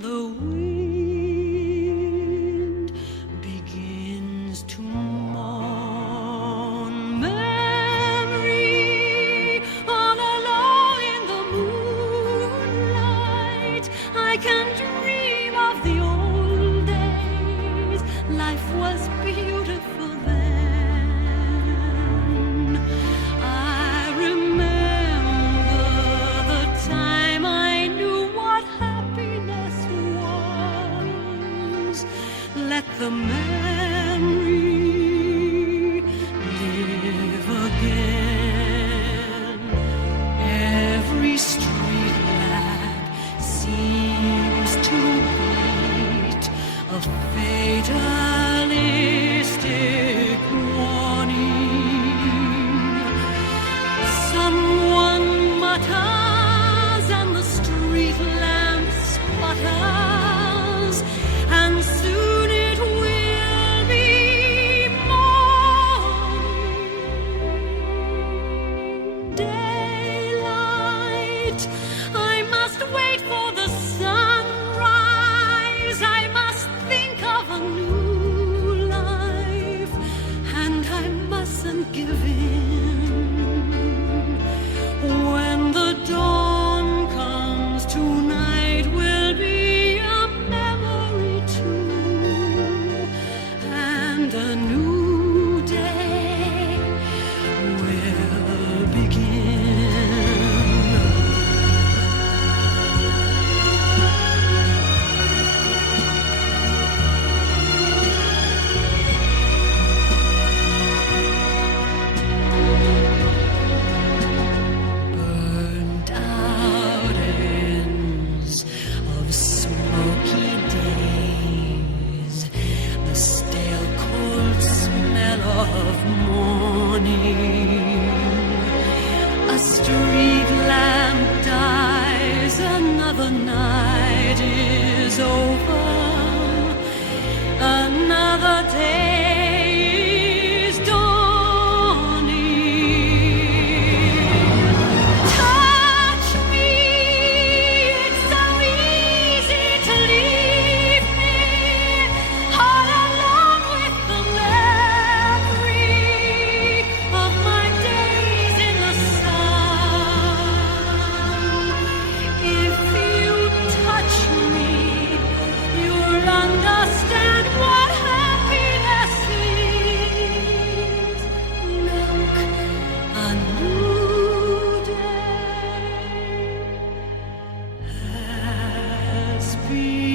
the wind begins to mourn. Memory, all alone in the moonlight, I can dream of the old days. Life was beautiful then. I remember the time I knew what happiness was. Let the memory live again. Every street lamp seems to beat a fatalistic warning. Someone mutters and the street lamp sputters, and soon it will be morning. Daylight, I must wait for the sunrise. I must think of a new life, and I mustn't give in. When the dawn comes, tonight will be a memory too, and a new day will begin. Burned out ends of smoky days, the stale cold smell of morning. A street lamp dies, another night is over, another day is dawning. Touch me, it's so easy to leave me all alone with the memory of my days in the sun. If you touch me, you'll understand what happiness is. Look, a new day has begun.